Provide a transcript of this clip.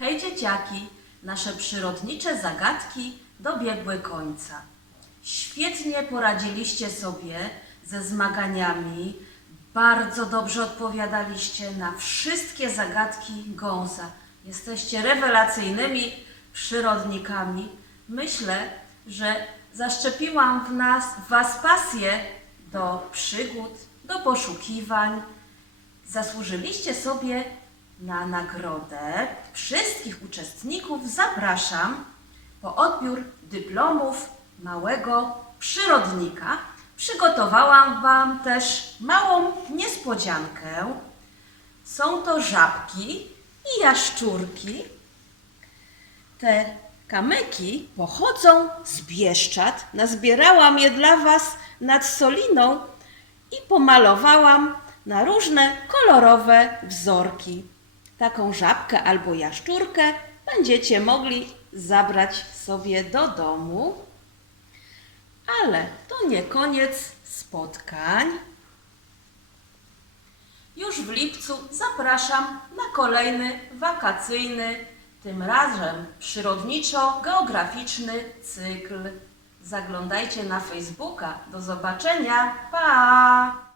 Hej dzieciaki, nasze przyrodnicze zagadki dobiegły końca. Świetnie poradziliście sobie ze zmaganiami, bardzo dobrze odpowiadaliście na wszystkie zagadki gąsa. Jesteście rewelacyjnymi przyrodnikami. Myślę, że zaszczepiłam w nas w was pasję do przygód, do poszukiwań. Zasłużyliście sobie na nagrodę. Wszystkich uczestników zapraszam po odbiór dyplomów małego przyrodnika. Przygotowałam Wam też małą niespodziankę. Są to żabki i jaszczurki. Te kamyki pochodzą z Bieszczad. Nazbierałam je dla Was nad Soliną i pomalowałam na różne kolorowe wzorki. Taką żabkę albo jaszczurkę będziecie mogli zabrać sobie do domu. Ale to nie koniec spotkań. Już w lipcu zapraszam na kolejny wakacyjny, tym razem przyrodniczo-geograficzny cykl. Zaglądajcie na Facebooka. Do zobaczenia. Pa!